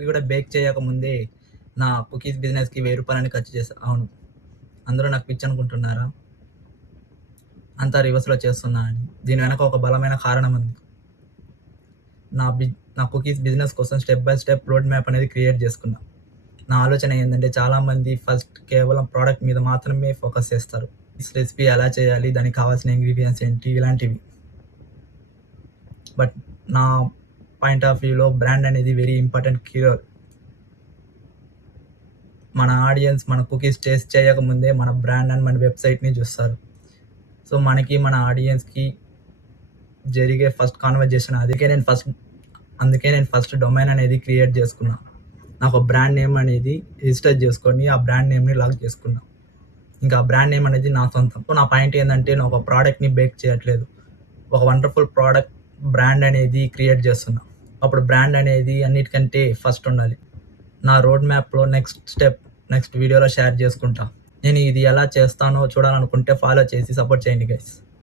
Cookie కూడా bake చేయకముందే నా కుకీస్ బిజినెస్కి ₹1000 ఖర్చు చేశాను. అవును, అందరూ నాకు పిచ్చి అనుకుంటున్నారా? అంతా రివర్స్లో చేస్తున్నా అని. దీని వెనక ఒక బలమైన కారణం ఉంది. నా కుకీస్ బిజినెస్ కోసం step by step road map అనేది క్రియేట్ చేసుకున్నా. నా ఆలోచన ఏంటంటే, చాలామంది ఫస్ట్ కేవలం ప్రోడక్ట్ మీద మాత్రమే ఫోకస్ చేస్తారు. ఈ రెసిపీ ఎలా చేయాలి, దానికి కావాల్సిన ఇంగ్రీడియంట్స్ ఏంటి, ఇలాంటివి. బట్ నా పాయింట్ ఆఫ్ వ్యూలో బ్రాండ్ అనేది వెరీ ఇంపార్టెంట్ కీ రోల్. మన ఆడియన్స్ మన కుకీస్ టేస్ట్ చేయకముందే మన బ్రాండ్ అండ్ మన వెబ్సైట్ని చూస్తారు. సో మనకి మన ఆడియన్స్కి జరిగే ఫస్ట్ కాన్వర్జేషన్ అందుకే నేను ఫస్ట్ డొమైన్ అనేది క్రియేట్ చేసుకున్నా. నాకు బ్రాండ్ నేమ్ అనేది రిజిస్టర్ చేసుకొని ఆ బ్రాండ్ నేమ్ని లాక్ చేసుకున్నా. ఇంకా ఆ బ్రాండ్ నేమ్ అనేది నా సొంతం. నా పాయింట్ ఏంటంటే, నేను ఒక ప్రోడక్ట్ని బేక్ చేయట్లేదు, ఒక వండర్ఫుల్ ప్రోడక్ట్ బ్రాండ్ అనేది క్రియేట్ చేస్తున్నా. అప్పుడు బ్రాండ్ అనేది అన్నిటికంటే ఫస్ట్ ఉండాలి. నా రోడ్ మ్యాప్లో నెక్స్ట్ వీడియోలో షేర్ చేసుకుంటా. నేను ఇది ఎలా చేస్తానో చూడాలనుకుంటే ఫాలో చేసి సపోర్ట్ చేయండి గైస్.